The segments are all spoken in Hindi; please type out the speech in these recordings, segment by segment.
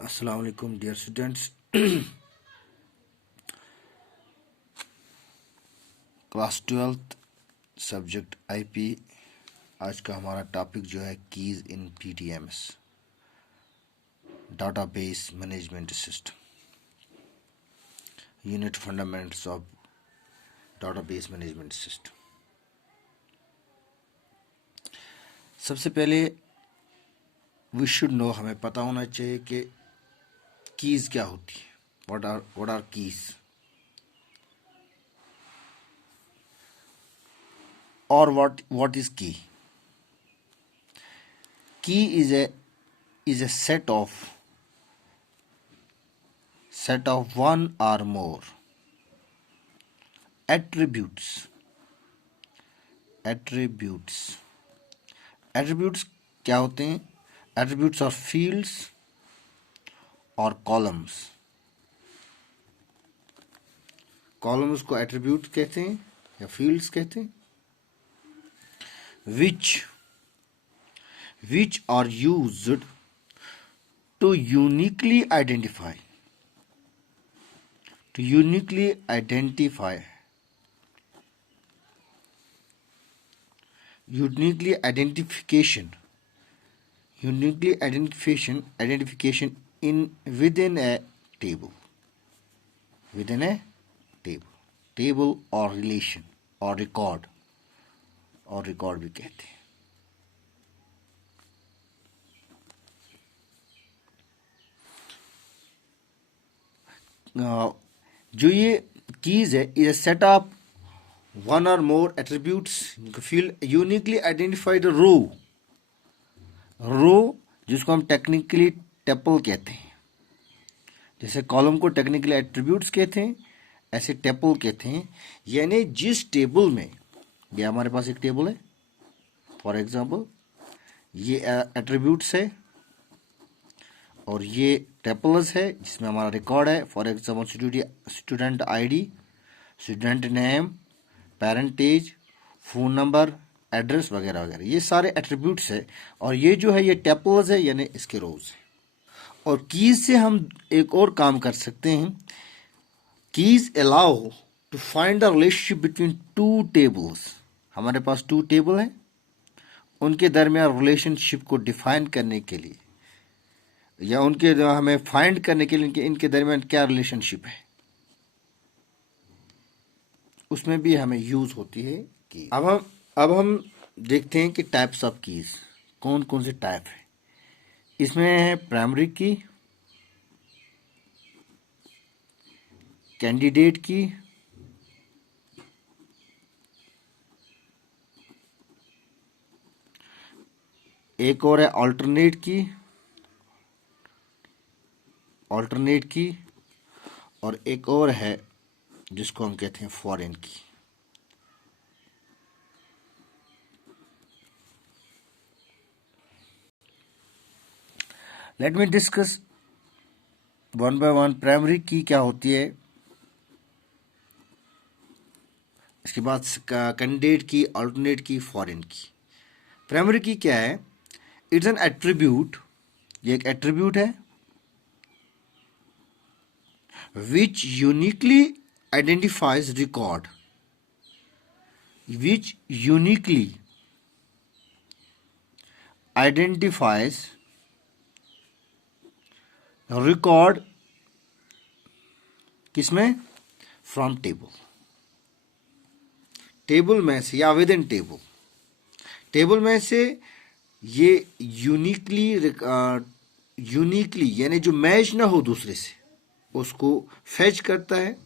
अस्सलाम वालेकुम dear students. Class 12th subject IP. आज का हमारा टॉपिक जो है keys in DBMS, database management system, unit fundamentals of database management system. सबसे पहले वी शुड नो, हमें पता होना चाहिए कि कीज क्या होती है। व्हाट आर कीज और what is key? Key is a set of one or more attributes क्या होते हैं? Attributes are fields और columns को attributes कहते हैं या fields कहते हैं, which are used to uniquely identify identification in within a table or relation or record भी कहते हैं। जो ये कीज है, is a set of one or more attributes field uniquely identify the row जिसको हम टेक्निकली टेपल कहते हैं। जैसे कॉलम को टेक्निकली एट्रीब्यूट्स कहते हैं, ऐसे टेपल कहते हैं। यानी जिस टेबल में, ये हमारे पास एक टेबल है, फॉर एग्जांपल ये एट्रीब्यूट्स है और ये टेपल्स है जिसमें हमारा रिकॉर्ड है। For example student ID, student name, parent age, phone number, address वगैरह वगैरह, ये सारे एट्रीब्यूट्स है। और ये जो है ये टेपल्स है, यानी इसके रोज है। और कीज से हम एक और काम कर सकते हैं। Keys allow to find the relationship between two tables. हमारे पास टू टेबल हैं, उनके दरमियान रिलेशनशिप को डिफाइन करने के लिए या उनके हमें फाइंड करने के लिए इनके दरमियान क्या रिलेशनशिप है, उसमें भी हमें यूज होती है की। अब हम देखते हैं कि टाइप्स ऑफ कीज कौन कौन से टाइप है। इसमें है प्राइमरी की, कैंडिडेट की, एक और है अल्टरनेट की, और एक और है जिसको हम कहते हैं फॉरेन की। Let me discuss one by one. Primary की क्या होती है, इसके बाद कैंडिडेट की, अल्टरनेट की, फॉरेन की। प्राइमरी की क्या है? इट्स एन एट्रीब्यूट, ये एक एट्रीब्यूट है which uniquely identifies record, किसमें? फ्रॉम टेबल में से या विद इन टेबल में से ये यूनिकली यानी जो मैच ना हो दूसरे से, उसको फैच करता है,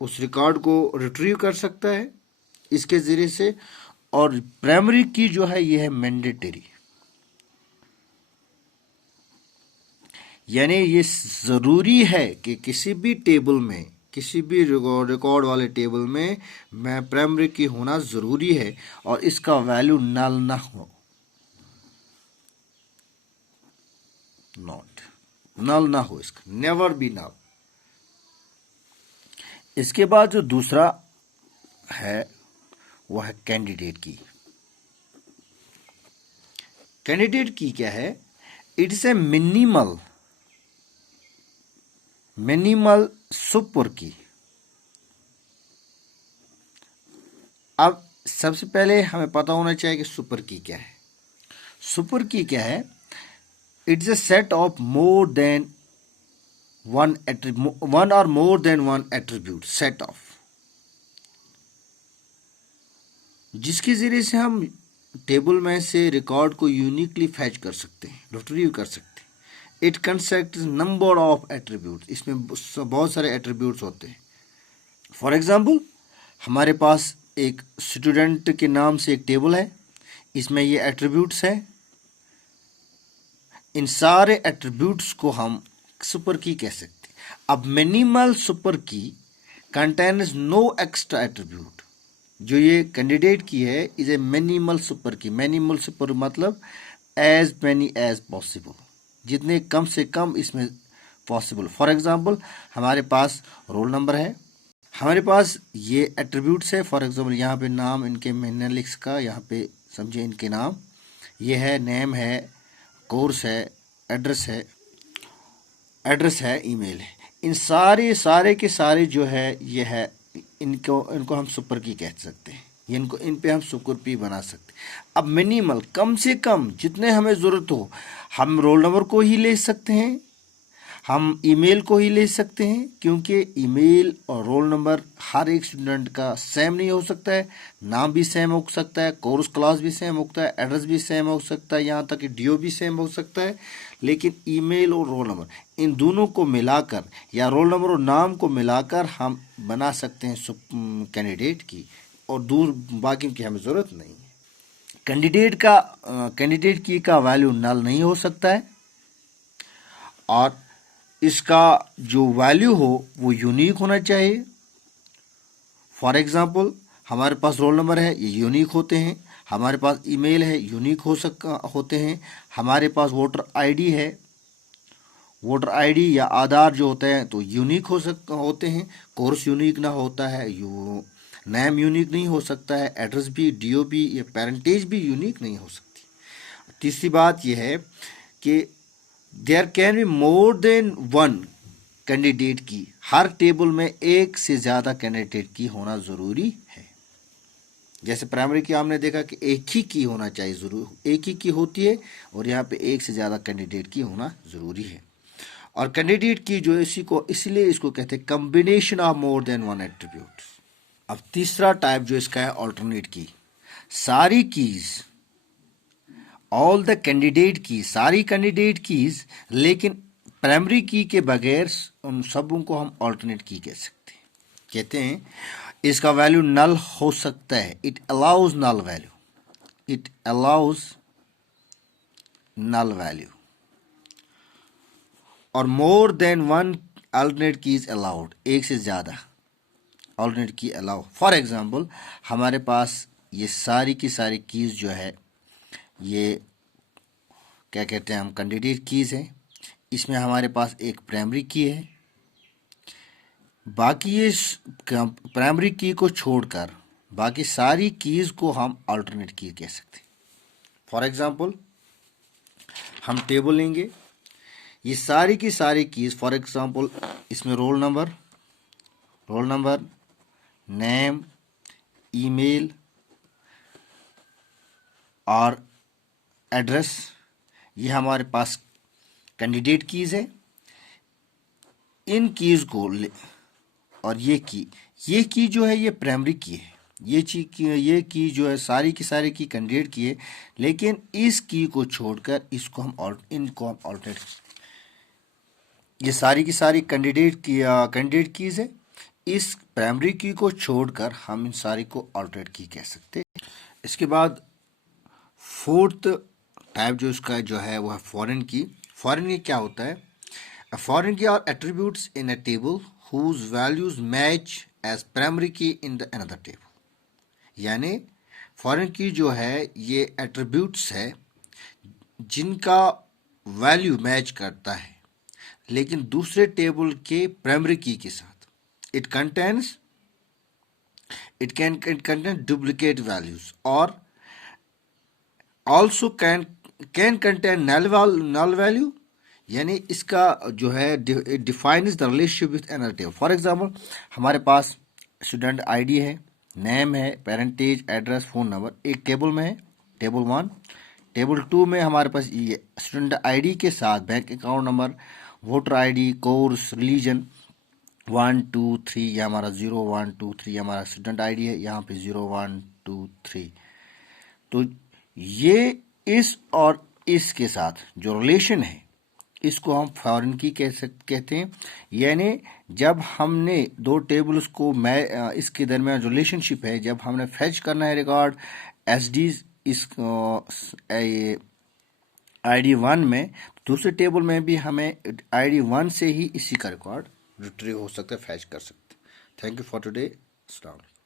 उस रिकॉर्ड को रिट्रीव कर सकता है इसके जरिए से। और प्राइमरी की जो है ये है मैंडेटरी, यानी ये जरूरी है कि किसी भी टेबल में, किसी भी रिकॉर्ड वाले टेबल में मैं प्राइमरी की होना जरूरी है और इसका वैल्यू नल ना हो, नल ना हो, इसका नेवर बी नल। इसके बाद जो दूसरा है वो है कैंडिडेट की। कैंडिडेट की क्या है? It's a minimal minimal super की। अब सबसे पहले हमें पता होना चाहिए कि सुपर की क्या है। सुपर की क्या है? It's a set of more than one और more than one attribute set of, जिसके जरिए से हम टेबल में से रिकॉर्ड को यूनिकली फैच कर सकते हैं, रिट्रीव कर सकते हैं। It constructs number of attribute, इसमें बहुत सारे एट्रीब्यूट्स होते हैं। फॉर एग्जांपल, हमारे पास एक स्टूडेंट के नाम से एक टेबल है, इसमें ये एट्रीब्यूट्स है। इन सारे एट्रीब्यूट्स को हम सुपर की कह सकते हैं। अब मिनिमल सुपर की कंटेन्स नो एक्स्ट्रा एट्रीब्यूट। जो ये कैंडिडेट की है इज ए मिनिमल सुपर की। मिनिमल सुपर मतलब एज मैनी एज पॉसिबल, जितने कम से कम इसमें पॉसिबल। फॉर एग्जांपल, हमारे पास रोल नंबर है, हमारे पास ये एट्रीब्यूट्स है। फॉर एग्जांपल, यहाँ पे नाम इनके मैंने लिख का, यहाँ पे समझे इनके नाम, ये है नेम है, कोर्स है, एड्रेस है, ईमेल है। इन सारे के सारे जो है ये है, इनको हम सुपर की कह सकते हैं। इन पे हम सुपर की बना सकते हैं। अब मिनिमल, कम से कम जितने हमें ज़रूरत हो, हम रोल नंबर को ही ले सकते हैं, हम ईमेल को ही ले सकते हैं, क्योंकि ईमेल और रोल नंबर हर एक स्टूडेंट का सेम नहीं हो सकता है। नाम भी सेम हो सकता है, कोर्स क्लास भी सेम होता है, एड्रेस भी सेम हो सकता है, यहाँ तक कि डीओ भी सेम हो सकता है। लेकिन ईमेल और रोल नंबर, इन दोनों को मिलाकर या रोल नंबर और नाम को मिलाकर हम बना सकते हैं कैंडिडेट की, और दूर बाकी की हमें ज़रूरत नहीं है। कैंडिडेट की का वैल्यू नल नहीं हो सकता है, और इसका जो वैल्यू हो वो यूनिक होना चाहिए। फॉर एग्जांपल, हमारे पास रोल नंबर है, ये यूनिक होते हैं। हमारे पास ईमेल है, यूनिक होते हैं। हमारे पास वोटर आईडी है, वोटर आईडी या आधार जो होते हैं तो यूनिक होते हैं। कोर्स यूनिक ना होता है, नेम यूनिक नहीं हो सकता है, एड्रेस भी, डीओ भी या पेरेंटेज भी यूनिक नहीं हो सकती। तीसरी बात यह है कि there can be more than one candidate की। हर टेबल में एक से ज़्यादा कैंडिडेट की होना ज़रूरी है। जैसे प्राइमरी की हमने देखा कि एक ही की होना चाहिए, ज़रूर एक ही की होती है, और यहाँ पे एक से ज़्यादा कैंडिडेट की होना ज़रूरी है। और कैंडिडेट की जो इसलिए इसको कहते हैं combination of more than one attribute. अब तीसरा टाइप जो इसका है ऑल्टरनेट की। सारी कीज, ऑल द कैंडिडेट की, सारी कैंडिडेट कीज, लेकिन प्राइमरी की के बगैर उन सबों को हम ऑल्टरनेट की कह सकते हैं। कहते हैं इसका वैल्यू नल हो सकता है, it allows null value, it allows null value, और more than one alternate keys allowed, एक से ज़्यादा अल्टरनेट की अलाउ। फॉर एग्जांपल, हमारे पास ये सारी की सारी कीज जो है ये क्या कहते हैं हम, कैंडिडेट कीज है। इसमें हमारे पास एक प्राइमरी की है, बाकी ये प्राइमरी की को छोड़कर बाकी सारी कीज को हम अल्टरनेट की कह सकते हैं। फॉर एग्जांपल, हम टेबल लेंगे, ये सारी की सारी कीज, फॉर एग्जांपल इसमें रोल नंबर, नेम, ईमेल और एड्रेस, ये हमारे पास कैंडिडेट कीज है। इन कीज को और ये की जो है ये प्राइमरी की है, ये की जो है सारी की सारी की कैंडिडेट की है, लेकिन इस की को छोड़कर इनको हम ऑल्टरनेट, ये सारी की सारी कैंडिडेट कीज है, इस प्राइमरी की को छोड़कर हम इन सारी को ऑल्टरनेट की कह सकते हैं। इसके बाद फोर्थ टाइप जो इसका जो है वो है फॉरेन की। फॉरेन की क्या होता है? Foreign key are attributes in a table whose values match as primary key in the another table। यानी फॉरेन की जो है ये एट्रीब्यूट्स है जिनका वैल्यू मैच करता है लेकिन दूसरे टेबल के प्राइमरी की के साथ। It can contain duplicate values और also can contain null value यानी इसका जो है defines the relationship with another table. For example हमारे पास स्टूडेंट आईडी है, नेम है, पेरेंटेज, एड्रेस, फ़ोन नंबर एक टेबल में है, टेबल 1। टेबल 2 में हमारे पास ये स्टूडेंट आईडी के साथ bank account number, voter ID, course, religion 1 2 3, ये हमारा 0 1 2 3 ये हमारा स्टूडेंट आईडी है, यहाँ पे 0 1 2 3। तो ये इस और इसके साथ जो रिलेशन है इसको हम फॉरेन की कहते हैं। यानी जब हमने दो टेबल्स को इसके दरमियान रिलेशनशिप है, जब हमने फैच करना है रिकॉर्ड एसडीज इस आईडी 1 में, दूसरे टेबल में भी हमें आईडी 1 से ही इसी का रिकॉर्ड रिट्रीव हो सकता है, फैच कर सकते हैं। Thank you for today. अस्सलाम वालेकुम।